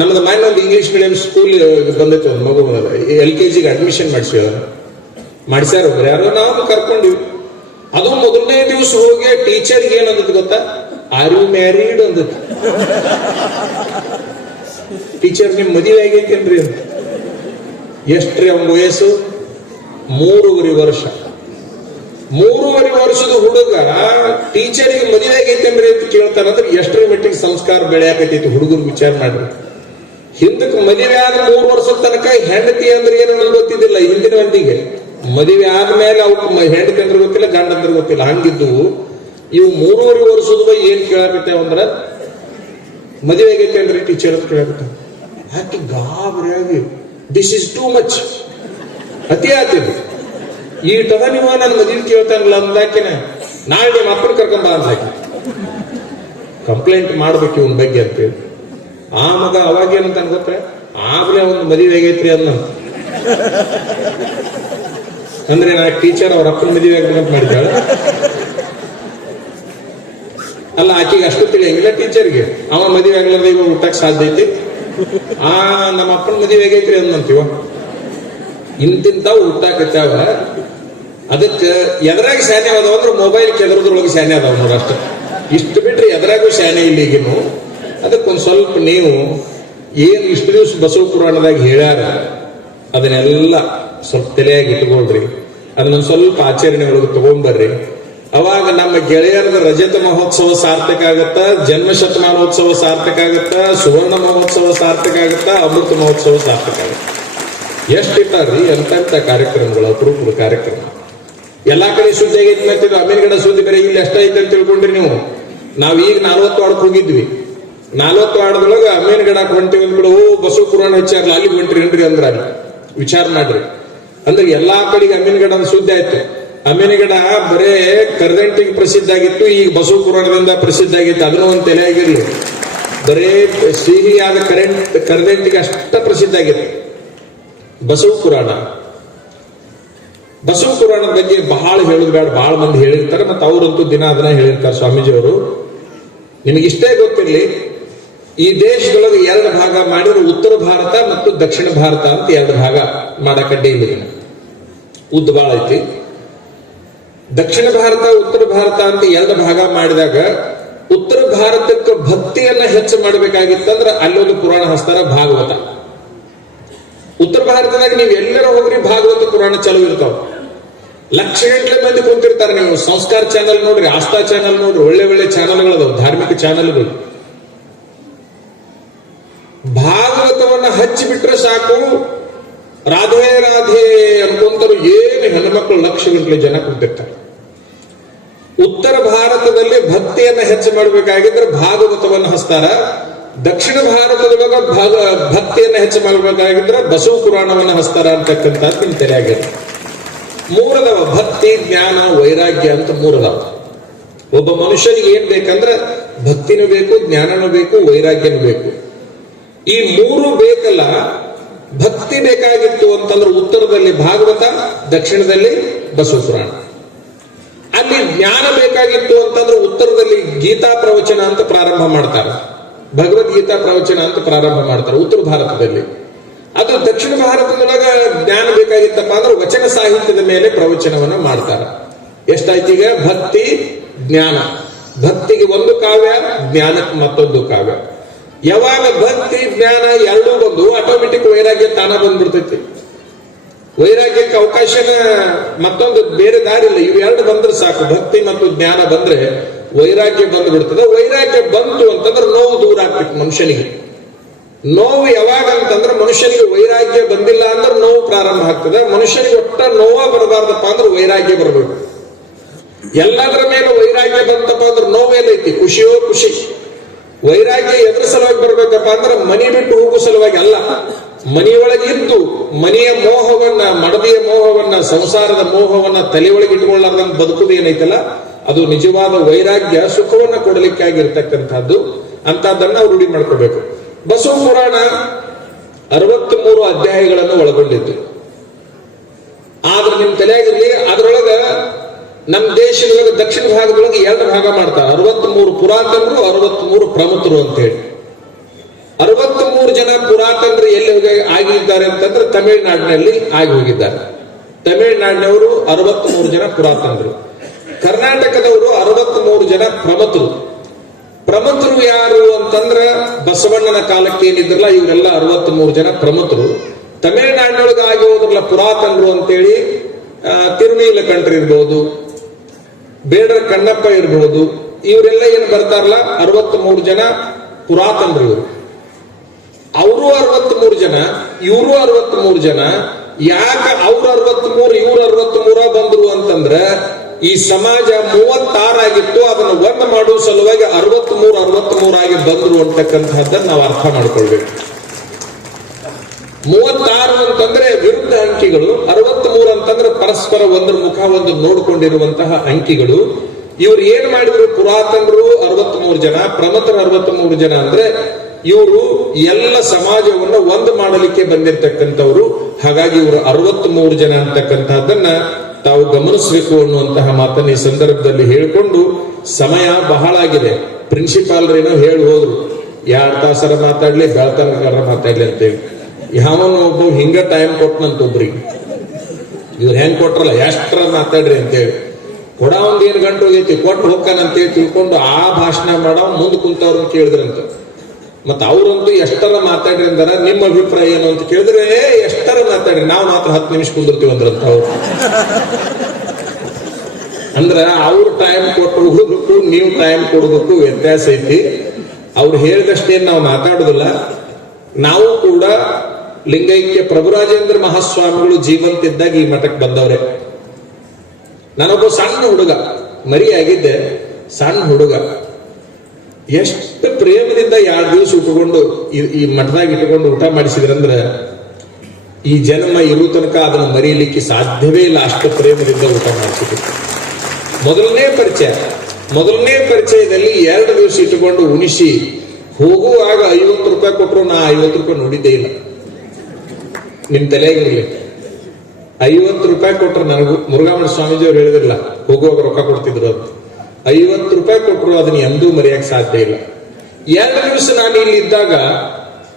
ನಮ್ದು ಮನೆ ಒಂದು ಇಂಗ್ಲಿಷ್ ಮೀಡಿಯಂ ಸ್ಕೂಲ್ ಬಂದೈತೆ, ಒಂದು ಮಗು LKG ಅಡ್ಮಿಷನ್ ಮಾಡಿಸ್ಯಾರ ಒಬ್ರು ಯಾರೋ, ನಾವು ಕರ್ಕೊಂಡಿವಿ. ಅದು ಮೊದಲನೇ ದಿವಸ ಹೋಗಿ ಟೀಚರ್ಗೆ ಏನಂದದ್ದು ಗೊತ್ತಾ, ಆರ್ ಯು ಮ್ಯಾರಿಡ್ ಅಂದದ್ದು. ಟೀಚರ್ ನಿಮ್ ಮದುವೆ ಆಗೈತೇನ್ರಿ ಅಂತ. ಎಷ್ಟ್ರಿ ಅವನ ವಯಸ್ಸು? 3.5 ವರ್ಷ. 3.5 ವರ್ಷದ ಹುಡುಗ ಟೀಚರಿಗೆ ಮದುವೆ ಆಗೈತೇನ್ರಿ ಅಂತ ಕೇಳ್ತಾನಂದ್ರೆ ಎಷ್ಟರ ಮಟ್ಟಿಗೆ ಸಂಸ್ಕಾರ ಬೆಳೆಯಾಕೈತಿ ಹುಡುಗರು. ವಿಚಾರ ಮಾಡ್ರಿ. ಹಿಂದಕ್ಕೆ ಮದುವೆ ಆದ 3 ವರ್ಷದ ತನಕ ಹೆಂಡತಿ ಅಂದ್ರೆ ಏನು ಗೊತ್ತಿದ್ದಿಲ್ಲ. ಹಿಂದಿನ ಮಂದಿಗೆ ಮದುವೆ ಆದ್ಮೇಲೆ ಅವಕ್ಕೆ ಹೆಂಡತಿ ಅಂದ್ರೆ ಗೊತ್ತಿಲ್ಲ, ಗಂಡ ಅಂದ್ರೆ ಗೊತ್ತಿಲ್ಲ. ಹಂಗಿದ್ದು ಇವು 3.5 ವರ್ಷದ ಏನ್ ಕೇಳಾಕತ್ತೇವ ಅಂದ್ರ ಮದುವೆ ಆಗೈತೇನ್ರಿ ಟೀಚರ್ ಅಂತ ಕೇಳಾಕತ್ತೇವ. ಯಾಕೆ ಗಾಬರಿಯಾಗಿ ದಿಸ್ ಇಸ್ ಟೂ ಮಚ್, ಅತಿ ಆತಿದ್ದು. ಈಟದ ನೀವು ನನ್ನ ಮದುವೆ ಕೇಳ್ತಾನಲ್ಲ ಅಂದಾಕಿನ ನಾಳೆ ನಿಮ್ಮ ಅಪ್ಪನ ಕರ್ಕೊಂಬ ಅಂತ ಹಾಕಿ ಕಂಪ್ಲೇಂಟ್ ಮಾಡ್ಬೇಕು ಇವನ್ ಬಗ್ಗೆ ಅಂತೇಳಿ. ಆ ಮಗ ಅವಾಗ ಏನಂತ ಗೊತ್ತೇ, ಆಗ್ಲೇ ಒಂದು ಮದುವೆ ಆಗೈತ್ರಿ ಅನ್ನ. ಅಂದ್ರೆ ನಾ ಟೀಚರ್ ಅವ್ರ ಅಪ್ಪನ ಮದುವೆ ಆಗ್ಬೇಕಂತ ಮಾಡಿದ್ದಾಳೆ. ಅಲ್ಲ, ಆಕೆಗೆ ಅಷ್ಟು ತಿಳಿಯಂಗಿಲ್ಲ ಟೀಚರ್ಗೆ. ಅವ ಮದುವೆ ಆಗ್ಲಾರ್ದ ಇವಾಗ ಊಟಕ್ಕೆ ಸಾಧ್ಯ ಐತಿ. ನಮ್ಮ ಅಪ್ಪನ ಮದುವೆ ಆಗೈತ್ರಿ ಅಂದಂತೀವ. ಇಂತಿಂತಾವ್ ಊಟಕ್ಕಾವ. ಅದಕ್ಕೆ ಎದರಾಗ ಶಾನೆ ಅದಾವ ಅಂದ್ರೆ ಮೊಬೈಲ್ ಕೆದರದ್ರೊಳಗೆ ಶಾನೆ ಅದಾವ ನೋಡ ಅಷ್ಟೇ. ಇಷ್ಟು ಬಿಟ್ರೆ ಎದರಾಗೂ ಶಾನೆ ಇಲ್ಲ ಈಗಿನ್ನು. ಅದಕ್ಕೊಂದು ಸ್ವಲ್ಪ ನೀವು ಏನು ಇಷ್ಟು ದಿವಸ ಬಸವ ಪುರಾಣದಾಗ ಹೇಳ್ಯಾರ ಅದನ್ನೆಲ್ಲ ಸ್ವಲ್ಪ ತಲೆಯಾಗಿ ಇಟ್ಕೊಳ್ರಿ. ಅದನ್ನೊಂದು ಸ್ವಲ್ಪ ಆಚರಣೆ ಒಳಗೆ ತಗೊಂಡ್ಬರ್ರಿ. ಅವಾಗ ನಮ್ಮ ಗೆಳೆಯರದ ರಜತ ಮಹೋತ್ಸವ ಸಾರ್ಥಕ ಆಗತ್ತ, ಜನ್ಮ ಶತಮಾನೋತ್ಸವ ಸಾರ್ಥಕ ಆಗತ್ತ, ಸುವರ್ಣ ಮಹೋತ್ಸವ ಸಾರ್ಥಕ ಆಗತ್ತ, ಅಮೃತ ಮಹೋತ್ಸವ ಸಾರ್ಥಕ ಆಗತ್ತ. ಎಷ್ಟಿಟ್ಟಾರ್ರಿ ಎಂತ ಕಾರ್ಯಕ್ರಮಗಳು, ಅಪರೂಪದ ಕಾರ್ಯಕ್ರಮ. ಎಲ್ಲಾ ಕಡೆ ಸುದ್ದಿ ಆಗೈತಿ ಮಾಡ್ತಿದ್ರು. ಅಮೀನ್ಗಡ ಸುದ್ದಿ ಬೇರೆ ಇಲ್ಲಿ ಎಷ್ಟೈತೆ ಅಂತ ತಿಳ್ಕೊಂಡ್ರಿ ನೀವು. ನಾವೀಗ 40 ವಾರ್ಡಕ್ಕೆ ಹೋಗಿದ್ವಿ. 40 ವಾರ್ಡದೊಳಗೆ ಅಮೀನ್ಗಡಕ್ಕೆ ಹೊಂಟಿವಿ ಅಂದ್ಬಿಡು, ಬಸವ ಪುರಾಣ ವಿಚಾರಲ್ಲ ಅಲ್ಲಿ ಹೊಂಟ್ರಿ ಏನ್ರಿ ಅಂದ್ರ ಅಲ್ಲಿ ವಿಚಾರ ಮಾಡ್ರಿ. ಅಂದ್ರೆ ಎಲ್ಲಾ ಕಡೆಗೆ ಅಮೀನ್ಗಡ ಸುದ್ದಿ ಆಯ್ತು. ಅಮೀನ್ಗಡ ಬರೇ ಕರ್ದಂಟಿಗೆ ಪ್ರಸಿದ್ಧ ಆಗಿತ್ತು, ಈಗ ಬಸವ ಪುರಾಣದಿಂದ ಪ್ರಸಿದ್ಧ ಆಗಿತ್ತು. ಅದನ್ನೂ ಒಂದು ತಲೆ ಆಗಿರ್ಲಿ. ಬರೇ ಸಿಹಿಯಾದ ಕರ್ದಂಟಿಗೆ ಅಷ್ಟ ಪ್ರಸಿದ್ಧ ಆಗಿತ್ತು ಬಸವ ಪುರಾಣ. ಬಸವ ಪುರಾಣದ ಬಗ್ಗೆ ಬಹಳ ಹೇಳುದು ಬೇಡ, ಬಹಳ ಮಂದಿ ಹೇಳಿರ್ತಾರೆ. ಮತ್ತೆ ಅವರಂತೂ ದಿನ ಅದನ್ನ ಹೇಳಿರ್ತಾರೆ ಸ್ವಾಮೀಜಿಯವರು. ನಿಮಗಿಷ್ಟೇ ಗೊತ್ತಿರಲಿ, ಈ ದೇಶದೊಳಗೆ 2 ಭಾಗ ಮಾಡಿದ್ರೆ ಉತ್ತರ ಭಾರತ ಮತ್ತು ದಕ್ಷಿಣ ಭಾರತ ಅಂತ 2 ಭಾಗ ಮಾಡಕಡ್ಡೆ ಇಲ್ಲ. ಉದ್ದ ಬಾಳ ಐತಿ. ದಕ್ಷಿಣ ಭಾರತ ಉತ್ತರ ಭಾರತ ಅಂತ 2 ಭಾಗ ಮಾಡಿದಾಗ ಉತ್ತರ ಭಾರತಕ್ಕೆ ಭಕ್ತಿಯನ್ನ ಹೆಚ್ಚು ಮಾಡಬೇಕಾಗಿತ್ತಂದ್ರೆ ಅಲ್ಲೊಂದು ಪುರಾಣ ಹಸ್ತಾರ, ಭಾಗವತ. ಉತ್ತರ ಭಾರತದಾಗ ನೀವು ಎಲ್ಲರ ಹೋಗ್ರಿ ಭಾಗವತ ಪುರಾಣ ಚಾಲು ಇರ್ತಾವ. ಲಕ್ಷಗಟ್ಟಲೆ ಮಂದಿ ಕುಂತಿರ್ತಾರೆ. ನೀವು ಸಂಸ್ಕಾರ ಚಾನಲ್ ನೋಡ್ರಿ, ಆಸ್ಥಾ ಚಾನಲ್ ನೋಡ್ರಿ, ಒಳ್ಳೆ ಒಳ್ಳೆ ಚಾನಲ್ಗಳದಾವ, ಧಾರ್ಮಿಕ ಚಾನಲ್ಗಳು. ಭಾಗವತವನ್ನ ಹಚ್ಚಿಬಿಟ್ರೆ ಸಾಕು, ರಾಧೇ ರಾಧೇ ಅನ್ಕೊಂತರು ಏನು ಹೆಣ್ಮಕ್ಳು ಲಕ್ಷಗಟ್ಟಲೆ ಜನ ಕುಂತಿರ್ತಾರೆ. ಉತ್ತರ ಭಾರತದಲ್ಲಿ ಭಕ್ತಿಯನ್ನ ಹೆಚ್ಚು ಮಾಡಬೇಕಾಗಿದ್ರೆ ಭಾಗವತವನ್ನ ಹಚ್ತಾರ. ದಕ್ಷಿಣ ಭಾರತದೊಳಗ ಭಕ್ತಿಯನ್ನ ಹೆಚ್ಚು ಮಾಡಬೇಕಾಗಿದ್ರೆ ಬಸವ ಪುರಾಣವನ್ನ ಹಚ್ತಾರ ಅಂತಕ್ಕಂಥದ್ದು ನಿಮ್ ತಲೆಯಾಗಿದೆ. 3 ಅದಾವ: ಭಕ್ತಿ, ಜ್ಞಾನ, ವೈರಾಗ್ಯ ಅಂತ 3 ಅದಾವ. ಒಬ್ಬ ಮನುಷ್ಯನಿಗೆ ಏನ್ ಬೇಕಂದ್ರೆ ಭಕ್ತಿನೂ ಬೇಕು, ಜ್ಞಾನನೂ ಬೇಕು, ವೈರಾಗ್ಯನೂ ಬೇಕು. ಈ 3 ಬೇಕಲ್ಲ. ಭಕ್ತಿ ಬೇಕಾಗಿತ್ತು ಅಂತಂದ್ರೆ ಉತ್ತರದಲ್ಲಿ ಭಾಗವತ, ದಕ್ಷಿಣದಲ್ಲಿ ಬಸವ ಪುರಾಣ. ಅಲ್ಲಿ ಜ್ಞಾನ ಬೇಕಾಗಿತ್ತು ಅಂತಂದ್ರೆ ಉತ್ತರದಲ್ಲಿ ಗೀತಾ ಪ್ರವಚನ ಅಂತ ಪ್ರಾರಂಭ ಮಾಡ್ತಾರೆ, ಭಗವದ್ಗೀತಾ ಪ್ರವಚನ ಅಂತ ಪ್ರಾರಂಭ ಮಾಡ್ತಾರೆ ಉತ್ತರ ಭಾರತದಲ್ಲಿ. ಅದು ದಕ್ಷಿಣ ಭಾರತದೊಳಗ ಜ್ಞಾನ ಬೇಕಾಗಿತ್ತಪ್ಪ ಅಂದ್ರೆ ವಚನ ಸಾಹಿತ್ಯದ ಮೇಲೆ ಪ್ರವಚನವನ್ನ ಮಾಡ್ತಾರೆ. ಎಷ್ಟಾಯ್ತು ಈಗ? ಭಕ್ತಿ, ಜ್ಞಾನ. ಭಕ್ತಿಗೆ 1 ಕಾವ್ಯ, ಜ್ಞಾನಕ್ಕೆ ಮತ್ತೊಂದು ಕಾವ್ಯ. ಯಾವಾಗ ಭಕ್ತಿ ಜ್ಞಾನ ಎರಡೂ ಬಂದು ಆಟೋಮೆಟಿಕ್ ವೈರಾಗ್ಯ ತಾನ ಬಂದ್ಬಿಡ್ತೈತಿ. ವೈರಾಗ್ಯಕ್ಕೆ ಅವಕಾಶನ ಮತ್ತೊಂದು ಬೇರೆ ದಾರಿ ಇಲ್ಲ. ಇವು 2 ಬಂದ್ರೆ ಸಾಕು. ಭಕ್ತಿ ಮತ್ತು ಜ್ಞಾನ ಬಂದ್ರೆ ವೈರಾಗ್ಯ ಬಂದು ಬಿಡ್ತದೆ. ವೈರಾಗ್ಯ ಬಂತು ಅಂತಂದ್ರೆ ನೋವು ದೂರ ಆಗ್ತೈತಿ ಮನುಷ್ಯನಿಗೆ. ನೋವು ಯಾವಾಗ ಅಂತಂದ್ರೆ ಮನುಷ್ಯನಿಗೆ ವೈರಾಗ್ಯ ಬಂದಿಲ್ಲ ಅಂದ್ರೆ ನೋವು ಪ್ರಾರಂಭ ಆಗ್ತದೆ. ಮನುಷ್ಯನಿಗೆ ಒಟ್ಟ ನೋವ ಬರಬಾರ್ದಪ್ಪ ಅಂದ್ರೆ ವೈರಾಗ್ಯ ಬರಬೇಕು. ಎಲ್ಲದರ ಮೇಲೆ ವೈರಾಗ್ಯ ಬಂತಪ್ಪ ಅಂದ್ರೆ ನೋವೇನೈತಿ? ಖುಷಿಯೋ ಖುಷಿ. ವೈರಾಗ್ಯ ಎದ್ರ ಸಲುವಾಗಿ ಬರ್ಬೇಕಪ್ಪ ಅಂದ್ರೆ ಮನಿ ಬಿಟ್ಟು ಹೋಗೋ ಸಲುವಾಗಿ ಅಲ್ಲ. ಮನೆಯೊಳಗೆ ಇದ್ದು ಮನೆಯ ಮೋಹವನ್ನ, ಮಡದಿಯ ಮೋಹವನ್ನ, ಸಂಸಾರದ ಮೋಹವನ್ನ ತಲೆಯೊಳಗೆ ಇಟ್ಕೊಳ್ಳಾರ್ದಂಗ್ ಬದುಕುದು ಏನೈತಲ್ಲ, ಅದು ನಿಜವಾದ ವೈರಾಗ್ಯ, ಸುಖವನ್ನ ಕೊಡಲಿಕ್ಕಾಗಿರ್ತಕ್ಕಂಥದ್ದು. ಅಂತದನ್ನ ನಾವು ರೂಢಿ ಮಾಡ್ಕೋಬೇಕು. ಬಸವ ಪುರಾಣ 63 ಅಧ್ಯಾಯಗಳನ್ನು ಒಳಗೊಂಡಿದ್ದು. ಆದ್ರೆ ನಿಮ್ ತಲೆಯಾಗಿರ್ಲಿ, ಅದ್ರೊಳಗ ನಮ್ಮ ದೇಶದೊಳಗೆ ದಕ್ಷಿಣ ಭಾಗದೊಳಗೆ 2 ಭಾಗ ಮಾಡ್ತಾರೆ. 63 ಪುರಾತನರು, 63 ಪ್ರಮುಖರು ಅಂತ ಹೇಳಿ. 63 ಜನ ಪುರಾತನರು ಎಲ್ಲಿ ಆಗಿದ್ದಾರೆ ಅಂತಂದ್ರೆ ತಮಿಳುನಾಡಿನಲ್ಲಿ ಆಗಿ ಹೋಗಿದ್ದಾರೆ. ತಮಿಳುನಾಡಿನವರು 63 ಜನ ಪುರಾತನರು. ಕರ್ನಾಟಕದವರು 63 ಜನ ಪ್ರಮತರು. ಪ್ರಮತರು ಯಾರು ಅಂತಂದ್ರ ಬಸವಣ್ಣನ ಕಾಲಕ್ಕೆ ಏನಿದ್ರಲ್ಲ ಇವರೆಲ್ಲ 63 ಜನ ಪ್ರಮತರು. ತಮಿಳುನಾಡಿನೊಳಗೆ ಆಗಿ ಹೋದ್ರಲ್ಲ ಪುರಾತನರು ಅಂತೇಳಿ ತಿರುನೀಲಕಂಠರು ಇರ್ಬೋದು, ಬೇಡರ ಕಣ್ಣಪ್ಪ ಇರ್ಬೋದು, ಇವರೆಲ್ಲ ಏನ್ ಬರ್ತಾರಲ್ಲ 63 ಜನ ಪುರಾತನರು ಇವರು. ಅವರು 63 ಜನ, ಇವರು 63 ಜನ. ಯಾಕೆ ಅವ್ರು 63 ಇವ್ರು 63 ಬಂದ್ರು ಅಂತಂದ್ರ ಈ ಸಮಾಜ 36 ಆಗಿತ್ತು, ಅದನ್ನು ಒಂದು ಮಾಡುವ ಸಲುವಾಗಿ 63 ಆಗಿ ಬಂದ್ರು ಅಂತಕ್ಕಂಥದ್ದನ್ನ ನಾವು ಅರ್ಥ ಮಾಡ್ಕೊಳ್ಬೇಕು. 36 ಅಂತಂದ್ರೆ ವಿರುದ್ಧ ಅಂಕಿಗಳು, 63 ಅಂತಂದ್ರೆ ಪರಸ್ಪರ ಒಂದ್ರ ಮುಖ ಒಂದು ನೋಡ್ಕೊಂಡಿರುವಂತಹ ಅಂಕಿಗಳು. ಇವ್ರು ಏನ್ ಮಾಡಿದ್ರು ಪುರಾತನರು 63 ಜನ, ಪ್ರಮಥರು 63 ಜನ ಅಂದ್ರೆ ಇವರು ಎಲ್ಲ ಸಮಾಜವನ್ನು ಒಂದು ಮಾಡಲಿಕ್ಕೆ ಬಂದಿರತಕ್ಕಂಥವ್ರು. ಹಾಗಾಗಿ ಇವರು 63 ಜನ ಅಂತಕ್ಕಂಥದ್ದನ್ನ ತಾವು ಗಮನಿಸಬೇಕು ಅನ್ನುವಂತಹ ಮಾತನ್ನ ಈ ಸಂದರ್ಭದಲ್ಲಿ ಹೇಳಿಕೊಂಡು, ಸಮಯ ಬಹಳ ಆಗಿದೆ. ಪ್ರಿನ್ಸಿಪಾಲ್ರೇನೋ ಹೇಳಿ ಹೋದ್ರು 2 ತಾಸರ ಮಾತಾಡ್ಲಿ, ಬೆಳತನಕರ ಮಾತಾಡ್ಲಿ ಅಂತೇಳಿ. ಯಾವನು ಒಬ್ಬ ಹಿಂಗ ಟೈಮ್ ಕೊಟ್ಟನಂತ ಒಬ್ರಿಗೆ, ಇವ್ರು ಹೆಂಗ್ ಕೊಟ್ರಲ್ಲ ಎಷ್ಟರ ಮಾತಾಡ್ರಿ ಅಂತೇಳಿ. ಕೊಡ ಒಂದ್ 8 ಗಂಟೆ ಹೋಗೈತಿ, ಕೊಟ್ಟು ಹೋಗ್ತಾನಂತೇಳಿ ತಿಳ್ಕೊಂಡು ಆ ಭಾಷಣ ಮಾಡೋ ಮುಂದೆ ಕುಂತವ್ರನ್ನ ಕೇಳಿದ್ರಂತ. ಮತ್ತ ಅವ್ರಂತೂ ಎಷ್ಟರ ಮಾತಾಡ್ರಿ ಅಂದಾರ, ನಿಮ್ಮ ಅಭಿಪ್ರಾಯ ಏನು ಅಂತ ಕೇಳಿದ್ರೆ ಎಷ್ಟರ ಮಾತಾಡ್ರಿ, ನಾವು ಮಾತ್ರ 10 ನಿಮಿಷ ಕುಂದಿರ್ತೀವಿ ಅಂದ್ರಂತ ಅವ್ರು. ಅಂದ್ರ ಅವ್ರು ಟೈಮ್ ಕೊಟ್ಟು ನೀವು ಟೈಮ್ ಕೊಡೋದಕ್ಕೂ ವ್ಯತ್ಯಾಸ ಐತಿ. ಅವ್ರು ಹೇಳಿದಷ್ಟೇನು ನಾವು ಮಾತಾಡುದಿಲ್ಲ. ನಾವು ಕೂಡ ಲಿಂಗೈಕ್ಯ ಪ್ರಭುರಾಜೇಂದ್ರ ಮಹಾಸ್ವಾಮಿಗಳು ಜೀವಂತಿದ್ದಾಗ ಈ ಮಠಕ್ಕೆ ಬಂದವ್ರೆ. ನಾನೊಬ್ಬ ಸಣ್ಣ ಹುಡುಗ, ಮರಿ ಆಗಿದ್ದೆ, ಸಣ್ಣ ಹುಡುಗ. ಎಷ್ಟು ಪ್ರೇಮದಿಂದ 2 ದಿವಸ ಉಟ್ಕೊಂಡು ಈ ಮಠದಾಗ ಇಟ್ಕೊಂಡು ಊಟ ಮಾಡಿಸಿದ್ರಂದ್ರ ಈ ಜನ್ಮ ಇರು ತನಕ ಅದನ್ನು ಮರೀಲಿಕ್ಕೆ ಸಾಧ್ಯವೇ ಇಲ್ಲ. ಅಷ್ಟು ಪ್ರೇಮದಿಂದ ಊಟ ಮಾಡಿಸಿದ್ರು. ಮೊದಲನೇ ಪರಿಚಯದಲ್ಲಿ 2 ದಿವಸ ಇಟ್ಟುಕೊಂಡು ಉಣಿಸಿ ಹೋಗುವಾಗ 50 ರೂಪಾಯಿ ಕೊಟ್ಟರು. ನಾ 50 ರೂಪಾಯಿ ನೋಡಿದ್ದೇ ಇಲ್ಲ. ನಿಮ್ ತಲೆಗಿರ್ಲಿ, 50 ರೂಪಾಯಿ ಕೊಟ್ರು. ನನಗೂ ಮುರುಘಾಮಠ ಸ್ವಾಮೀಜಿ ಅವ್ರು ಹೇಳಿದ್ರಲ್ಲ, ಹೋಗುವಾಗ ರೊಕ್ಕ ಕೊಡ್ತಿದ್ರು ಅಂತ. 50 ರೂಪಾಯಿ ಕೊಟ್ಟರು, ಅದನ್ನ ಎಂದೂ ಮರೆಯಕ್ಕೆ ಸಾಧ್ಯ ಇಲ್ಲ. 2 ದಿವಸ ನಾನು ಇಲ್ಲಿ ಇದ್ದಾಗ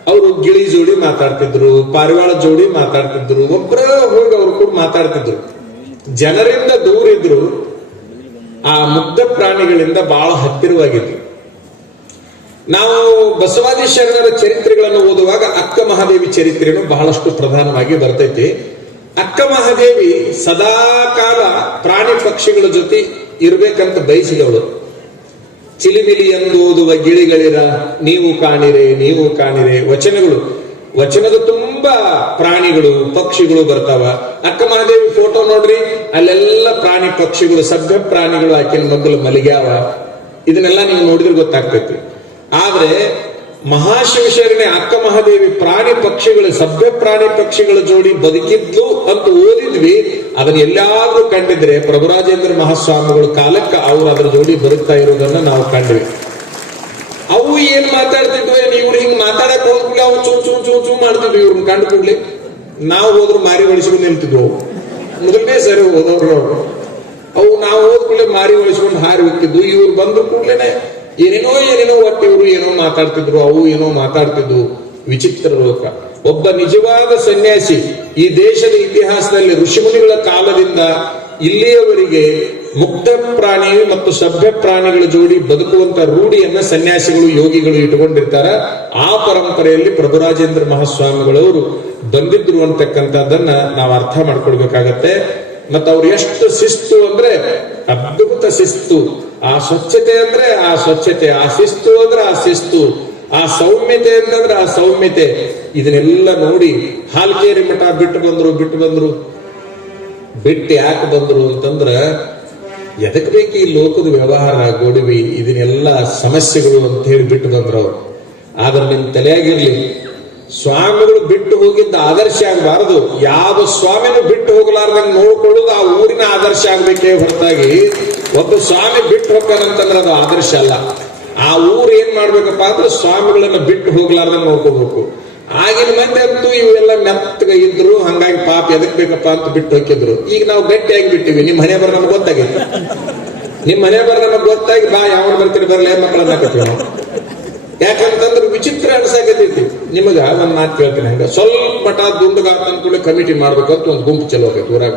ಅವರು ಗಿಳಿ ಜೋಡಿ ಮಾತಾಡ್ತಿದ್ರು, ಪಾರಿವಾಳ ಜೋಡಿ ಮಾತಾಡ್ತಿದ್ರು, ಒಬ್ಬರ ಹೋಗಿ ಅವ್ರು ಕೂಡ ಮಾತಾಡ್ತಿದ್ರು. ಜನರಿಂದ ದೂರ ಇದ್ರು, ಆ ಮುಗ್ಧ ಪ್ರಾಣಿಗಳಿಂದ ಬಹಳ ಹತ್ತಿರವಾಗಿದ್ರು. ನಾವು ಬಸವಾದಿ ಶರಣರ ಚರಿತ್ರೆಗಳನ್ನು ಓದುವಾಗ ಅಕ್ಕ ಮಹಾದೇವಿ ಚರಿತ್ರೆಯನ್ನು ಬಹಳಷ್ಟು ಪ್ರಧಾನವಾಗಿ ಬರ್ತೈತಿ. ಅಕ್ಕ ಮಹಾದೇವಿ ಸದಾ ಕಾಲ ಪ್ರಾಣಿ ಪಕ್ಷಿಗಳ ಜೊತೆ ಇರ್ಬೇಕಂತ ಬಯಸಿದವಳು. ಚಿಲಿಮಿಲಿ ಎಂದು ಓದುವ ಗಿಳಿಗಳಿರ ನೀವು ಕಾಣಿರೆ ವಚನದ ತುಂಬಾ ಪ್ರಾಣಿಗಳು ಪಕ್ಷಿಗಳು ಬರ್ತಾವ. ಅಕ್ಕ ಮಹಾದೇವಿ ಫೋಟೋ ನೋಡ್ರಿ, ಅಲ್ಲೆಲ್ಲ ಪ್ರಾಣಿ ಪಕ್ಷಿಗಳು, ಸಭ್ಯ ಪ್ರಾಣಿಗಳು ಆಕಿನ ಮೊದಲು ಮಲಗ್ಯಾವ. ಇದನ್ನೆಲ್ಲ ನೀವು ನೋಡಿದ್ರೆ ಗೊತ್ತಾಗ್ತೈತಿ. ಆದ್ರೆ ಮಹಾಶಿವಶರಣೆ ಅಕ್ಕ ಮಹಾದೇವಿ ಪ್ರಾಣಿ ಪಕ್ಷಿಗಳು, ಸಭ್ಯ ಪ್ರಾಣಿ ಪಕ್ಷಿಗಳ ಜೋಡಿ ಬದುಕಿದ್ಲು ಅಂತ ಓದಿದ್ವಿ. ಅದನ್ನ ಎಲ್ಲಾದ್ರೂ ಕಂಡಿದ್ರೆ ಪ್ರಭುರಾಜೇಂದ್ರ ಮಹಾಸ್ವಾಮಿಗಳ ಕಾಲಕ್ಕೆ ಅವ್ರು ಅದರ ಜೋಡಿ ಬದುಕ್ತಾ ಇರೋದನ್ನ ನಾವು ಕಂಡ್ವಿ. ಅವು ಏನ್ ಮಾತಾಡ್ತಿದ್ವಿ, ಇವ್ರು ಹಿಂಗ್ ಮಾತಾಡಕ್ ಹೋಗ್ಲಿ, ಅವು ಚೂ ಮಾಡ್ತಿದ್ವಿ. ಇವ್ರನ್ನ ಕಂಡು ಕೂಡ್ಲಿ ನಾವು ಹೋದ್ರು ಮಾರಿ ಒಳಿಸ್ಕೊಂಡು ನಿಲ್ತಿದ್ವು. ಮೊದಲನೇ ಸರಿ ಹೋದವ್ರು ಅವು ನಾವು ಹೋದ್ ಕೂಡಲೇ ಮಾರಿ ಒಳಿಸ್ಕೊಂಡು ಹಾರಿ ಹೋಗ್ತಿದ್ವು. ಇವ್ರು ಬಂದ್ರು ಕೂಡ್ಲೇನೆ ಏನೇನೋ ಒಟ್ಟು ಇವರು ಏನೋ ಮಾತಾಡ್ತಿದ್ರು, ಅವು ಏನೋ ಮಾತಾಡ್ತಿದ್ವು. ವಿಚಿತ್ರ ಲೋಕ. ಒಬ್ಬ ನಿಜವಾದ ಸನ್ಯಾಸಿ ಈ ದೇಶದ ಇತಿಹಾಸದಲ್ಲಿ ಋಷಿಮುನಿಗಳ ಕಾಲದಿಂದ ಇಲ್ಲಿಯವರೆಗೆ ಮುಕ್ತ ಪ್ರಾಣಿ ಮತ್ತು ಸಭ್ಯ ಪ್ರಾಣಿಗಳ ಜೋಡಿ ಬದುಕುವಂತ ರೂಢಿಯನ್ನ ಸನ್ಯಾಸಿಗಳು, ಯೋಗಿಗಳು ಇಟ್ಟುಕೊಂಡಿರ್ತಾರ. ಆ ಪರಂಪರೆಯಲ್ಲಿ ಪ್ರಭುರಾಜೇಂದ್ರ ಮಹಾಸ್ವಾಮಿಗಳವರು ಬಂದಿದ್ರು ಅಂತಕ್ಕಂಥದ್ದನ್ನ ನಾವು ಅರ್ಥ ಮಾಡ್ಕೊಳ್ಬೇಕಾಗತ್ತೆ. ಮತ್ತು ಅವ್ರು ಎಷ್ಟು ಶಿಸ್ತು ಅಂದ್ರೆ ಅದ್ಭುತ ಶಿಸ್ತು. ಆ ಸ್ವಚ್ಛತೆ ಅಂದ್ರೆ ಆ ಸ್ವಚ್ಛತೆ, ಆ ಶಿಸ್ತು ಅಂದ್ರೆ ಆ ಶಿಸ್ತು, ಆ ಸೌಮ್ಯತೆ ಅಂತಂದ್ರೆ ಆ ಸೌಮ್ಯತೆ. ಇದನ್ನೆಲ್ಲ ನೋಡಿ ಹಾಲ್ಕೇರಿ ಮಠ ಬಿಟ್ಟು ಬಂದ್ರು. ಬಿಟ್ಟು ಯಾಕೆ ಬಂದ್ರು ಅಂತಂದ್ರ ಎದಕ್ ಬೇಕು ಈ ಲೋಕದ ವ್ಯವಹಾರ, ಗೋಡಿವಿ, ಇದನ್ನೆಲ್ಲ ಸಮಸ್ಯೆಗಳು ಅಂತ ಹೇಳಿ ಬಿಟ್ಟು ಬಂದ್ರು ಅವ್ರು. ಆದ್ರೆ ನಿಮ್ ತಲೆಯಾಗಿರ್ಲಿ, ಸ್ವಾಮಿಗಳು ಬಿಟ್ಟು ಹೋಗಿದ್ದ ಆದರ್ಶ ಆಗಬಾರದು. ಯಾವ ಸ್ವಾಮಿನೂ ಬಿಟ್ಟು ಹೋಗಲಾರ್ದಂಗೆ ನೋಡ್ಕೊಳ್ಳೋದು ಆ ಊರಿನ ಆದರ್ಶ ಆಗ್ಬೇಕೇ ಹೊರತಾಗಿ ಒಬ್ಬ ಸ್ವಾಮಿ ಬಿಟ್ಟು ಹೋಗ್ತಾನಂತಂದ್ರೆ ಅದು ಆದರ್ಶ ಅಲ್ಲ. ಆ ಊರು ಏನ್ ಮಾಡ್ಬೇಕಪ್ಪ ಅಂದ್ರೆ ಸ್ವಾಮಿಗಳನ್ನ ಬಿಟ್ಟು ಹೋಗ್ಲಾರ್ದಂಗೆ ನೋಡ್ಕೋಬೇಕು. ಆಗಿನ ಮಂದಿ ಅಂತೂ ಇವೆಲ್ಲ ಮೆತ್ತಗ ಇದ್ರು, ಹಂಗಾಗಿ ಪಾಪ ಎದಕ್ ಬೇಕಪ್ಪ ಅಂತ ಬಿಟ್ಟು ಹೋಗಿದ್ರು. ಈಗ ನಾವು ಗಟ್ಟಿಯಾಗಿ ಬಿಟ್ಟಿವಿ. ನಿಮ್ ಮನೆ ಬರ ನಮ್ಗೆ ಗೊತ್ತಾಗೈತೆ, ನಿಮ್ ಮನೆ ಬರ ನಮಗ್ ಗೊತ್ತಾಗಿ ಬಾ ಯಾವ ಬರ್ತೀರಿ ಬರಲೇ ಮಕ್ಕಳನ್ನ ಹಾಕತ್ತೀವಿ ನಾವು. ಯಾಕಂತಂದ್ರೆ ವಿಚಿತ್ರ ಅನ್ಸಾಕತೈತಿ. ನಿಮಗ ಒಂದ್ ಮಾತು ಕೇಳ್ತೀನಿ, ಹಂಗ ಸ್ವಲ್ಪ ಮಠ ದುಂಡಗಾತ ಕೂಡ ಕಮಿಟಿ ಮಾಡ್ಬೇಕಂತ ಒಂದು ಗುಂಪು ಚಲೋ ಆಕೈತಿ ಊರಾಗ.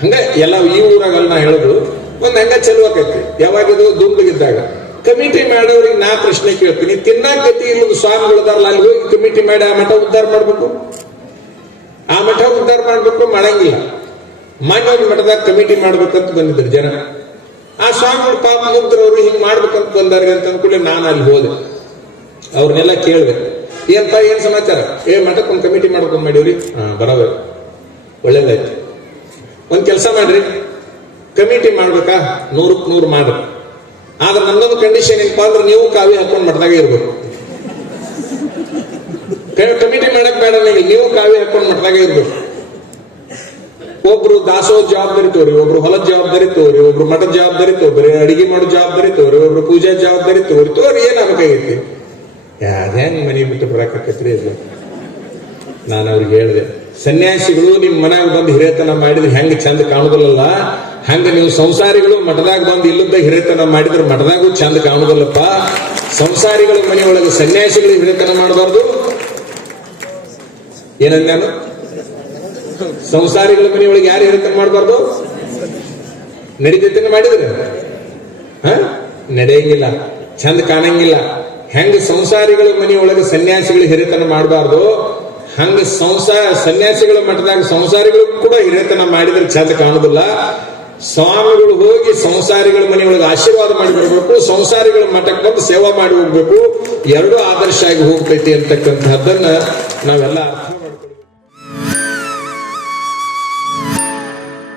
ಹಂಗ ಎಲ್ಲ ಈ ಊರಾಗಲ್ಲ ನಾ ಹೇಳುದು, ಒಂದ್ ಹಂಗ ಚಲೋ ಆಕೈತಿ. ಯಾವಾಗಿದು ದುಂಡಗಿದ್ದಾಗ ಕಮಿಟಿ ಮಾಡೋರಿಗೆ ನಾ ಪ್ರಶ್ನೆ ಕೇಳ್ತೀನಿ, ತಿನ್ನಾಕತಿ ಇಲ್ಲದ ಸ್ವಾಮಿಗಳದಾರಲ್ಲ ಅಲ್ಲಿ ಹೋಗಿ ಕಮಿಟಿ ಮಾಡಿ ಆ ಮಠ ಉದ್ಧಾರ ಮಾಡ್ಬೇಕು, ಆ ಮಠ ಉದ್ಧಾರ ಮಾಡ್ಬೇಕು, ಮಾಡಂಗಿಲ್ಲ. ಮಾನ್ಯ ಮಠದಾಗ ಕಮಿಟಿ ಮಾಡ್ಬೇಕಂತ ಬಂದಿದ್ರು ಜನ. ಆ ಸ್ವಾಮಿಗಳು ಪಾಪ ಮುಗ್ದ್ರವ್ರು ಹಿಂಗ್ ಮಾಡ್ಬೇಕಂತ ಬಂದಾರೆ ಅಂತ ಅಂದ್ಕೂಡಲೇ ನಾನು ಅಲ್ಲಿ ಹೋದೆ. ಅವ್ರನ್ನೆಲ್ಲ ಕೇಳಿದೆ, ಏನಪ್ಪ ಏನ್ ಸಮಾಚಾರ? ಮಠಕ್ಕೆ ಒಂದು ಕಮಿಟಿ ಮಾಡ್ಕೊಂಡ್ ಮಾಡಿವ್ರಿ. ಬರೋಬೇಕು, ಒಳ್ಳೇದಾಯ್ತು. ಒಂದ್ ಕೆಲಸ ಮಾಡ್ರಿ, ಕಮಿಟಿ ಮಾಡ್ಬೇಕಾ 100ಕ್ಕೆ 100 ಮಾಡ್ರಿ. ಆದ್ರೆ ನನ್ನೊಂದು ಕಂಡೀಷನ್ ಏನಪ್ಪಾ ಅಂದ್ರೆ ನೀವು ಕಾವಿ ಹಾಕೊಂಡ್ ಮಠದಾಗೆ ಇರ್ಬೇಕು. ಕಮಿಟಿ ಮಾಡಕ್ ಬೇಡ, ನೀವು ಕಾವಿ ಹಾಕೊಂಡ್ ಮಠದಾಗೆ ಇರ್ಬೇಕು. ಒಬ್ರು ದಾಸೋಹ ಜವಾಬ್ದಾರಿ ತೋರಿ, ಒಬ್ರು ಹೊಲದ ಜವಾಬ್ದಾರಿ ತೋರಿ, ಒಬ್ರು ಮಠದ ಜವಾಬ್ದಾರಿ ತೋರಿ, ಅಡಿಗೆ ಮಾಡೋ ಜವಾಬ್ದಾರಿ ತೋರಿ, ಒಬ್ರು ಪೂಜಾ ಜವಾಬ್ದಾರಿ ತೋರಿ ಏನಾಗಬೇಕಾಗೈತಿ? ಅದೇನ್ ಮನೆ ಬಿಟ್ಟು ಬರಾಕತ್ರಿ ಅದು. ನಾನು ಅವ್ರಿಗೆ ಹೇಳಿದೆ, ಸನ್ಯಾಸಿಗಳು ನಿಮ್ ಮನ್ಯಾಗ ಬಂದು ಹಿರೇತನ ಮಾಡಿದ್ರೆ ಹೆಂಗ್ ಚಂದ ಕಾಣುದಿಲ್ಲಲ್ಲ, ಹಂಗ ನೀವು ಸಂಸಾರಿಗಳು ಮಠದಾಗ ಬಂದು ಇಲ್ಲದ ಹಿರೇತನ ಮಾಡಿದ್ರೆ ಮಠದಾಗೂ ಚಂದ ಕಾಣುದಿಲ್ಲಪ್ಪ. ಸಂಸಾರಿಗಳ ಮನೆಯೊಳಗೆ ಸನ್ಯಾಸಿಗಳು ಹಿರೇತನ ಮಾಡಬಾರ್ದು. ಏನಂದಾನು? ಸಂಸಾರಿಗಳ ಮನೆಯೊಳಗೆ ಯಾರು ಹಿರೇತನ ಮಾಡಬಾರ್ದು? ನಡೀತೈತನ ಮಾಡಿದ್ರೆ ನಡೆಯಂಗಿಲ್ಲ, ಚಂದ ಕಾಣಂಗಿಲ್ಲ. ಹೆಂಗ ಸಂಸಾರಿಗಳ ಮನೆಯೊಳಗೆ ಸನ್ಯಾಸಿಗಳು ಹಿರೇತನ ಮಾಡಬಾರ್ದು, ಹಂಗ ಸನ್ಯಾಸಿಗಳ ಮಠದಾಗ ಸಂಸಾರಿಗಳು ಕೂಡ ಹಿರೇತನ ಮಾಡಿದ್ರೆ ಚಂದ ಕಾಣುದಿಲ್ಲ. ಸ್ವಾಮಿಗಳು ಹೋಗಿ ಸಂಸಾರಿಗಳ ಮನೆಯೊಳಗೆ ಆಶೀರ್ವಾದ ಮಾಡಿ ಬರಬೇಕು, ಸಂಸಾರಿಗಳ ಮಠಕ್ಕೆ ಬಂದು ಸೇವಾ ಮಾಡಿ ಹೋಗ್ಬೇಕು. ಎರಡೂ ಆದರ್ಶ ಆಗಿ ಹೋಗ್ತೈತಿ ಅಂತಕ್ಕಂಥದ್ದನ್ನ ನಾವೆಲ್ಲ